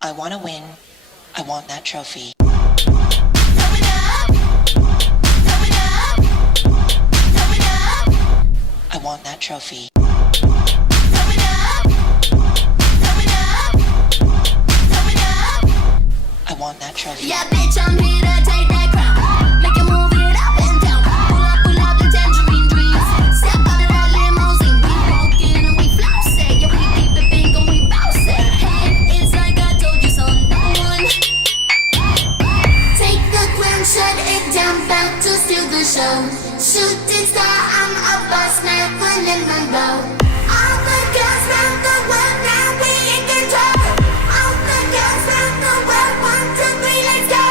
I wanna win. I want that trophy. I want that trophy. I want that trophy. Yeah, bitch, I'm here to take that crown. Make you move it up and down. Pull up the tangerine dreams. Step out of that limousine. We walking and we flousing. Yeah, we keep the pink and we bouncing. Hey, it's like I told you so. No one. Take the crown, shut it down, back to steal the show. Shooting star, I'm a boss man, Marilyn Monroe. All the girls round the world, now we in control. All the girls round the world, 1, 2, 3, let's go.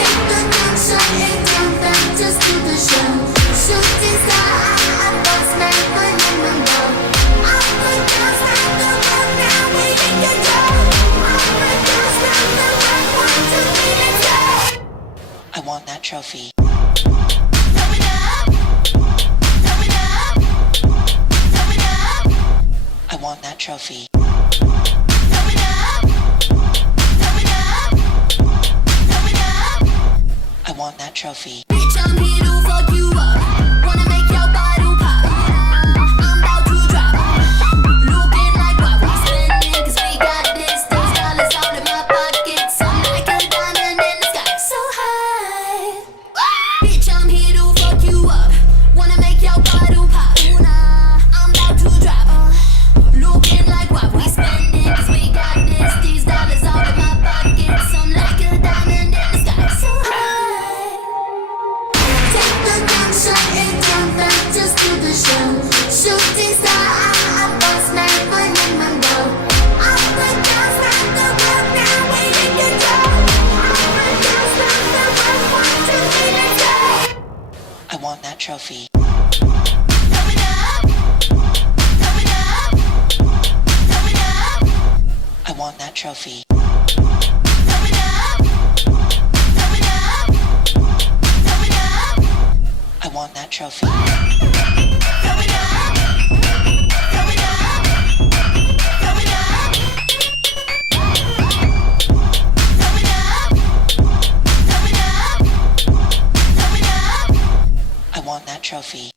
Take the crown, shut it down, back to steal the show. Shooting star, I'm a boss man, Marilyn Monroe. All the girls round the world, now we in control. All the girls round the world, 1, 2, 3, let's go. I want that trophy. I want that trophy. I want that trophy. Bitch, I'm here to fuck you up. Wanna make your bottle pop. I'm about to drop. Looking like what we spending, 'cause we got this. Those dollars out in my pockets. I'm like a diamond in the sky, so high. Bitch, I'm here to fuck you up. Wanna make your bottle pop. I'm about to drop. Looking like what we spending, 'cause we got this. These dollars out in my pockets. I'm like a diamond in the sky, so high. Take the gun, shut it down, back just to the show. Shooting star, I'm a boss man, Marilyn Monroe. All the girls round the world, now we in control. All the girls round the world, 1, 2, 3, let's go. I want that trophy. I want that trophy. I want that trophy. I want that trophy.